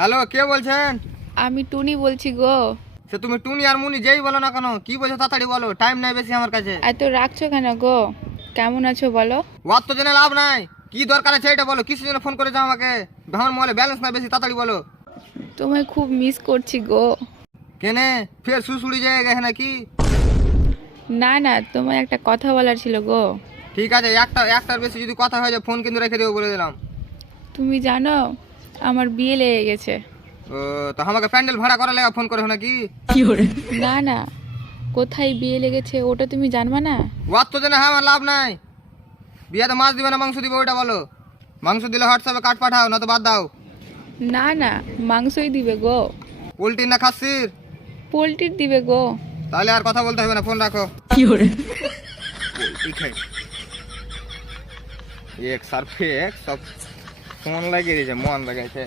Hello, কে বলছেন? আমি টুনি বলছি গো। সে তুমি টুনি আর মুনি যেই বলো না কেন, কি বলছো তাড়াতাড়ি বলো, টাইম নাই বেশি আমার কাছে। এত রাখছো কেন গো? কেমন আছো বলো? ওয়ার তো জেনে লাভ নাই, কি দরকার আছে এটা বলো, কিসের জন্য ফোন করেছো আমাকে? আমার মোবাইলে ব্যালেন্স নাই বেশি, তাড়াতাড়ি বলো। তোমায় খুব মিস করছি গো। কেনে ফের সুসুড়ি জায়গা গেছে নাকি? না না, তোমায় একটা কথা বলার ছিল গো। ঠিক আছে, একটার বেশি যদি কথা হয়ে যায় ফোন কিন্তু রেখে দেবো বলে দিলাম। তুমি জানো আমার বিয়ে লেগে গেছে। ও, তো আমাকে প্যান্ডেল ভাড়া করা লেগে ফোন করে নাকি? না না, কোথায় বিয়ে লেগেছে ওটা তুমি জানবা না? ওয়ার তো জেনে আমার লাভ নাই। বিয়াতে মাছ দিবে না মাংস দিবে ওইটা বলো। মাংস দিলে হোয়াটসঅ্যাপে কাট পাঠাও, না তো বাদ দাও। না না, মাংসই দিবে গো। পোল্ট্রির না খাসির? পোলট্রির দিবে গো। তাহলে আর কথা বলতে হবে না, ফোন রাখো। পোল্ট্রি খাই এক সার ফেক সব ফোন লাগিয়ে দিয়েছে, মন লাগাইছে।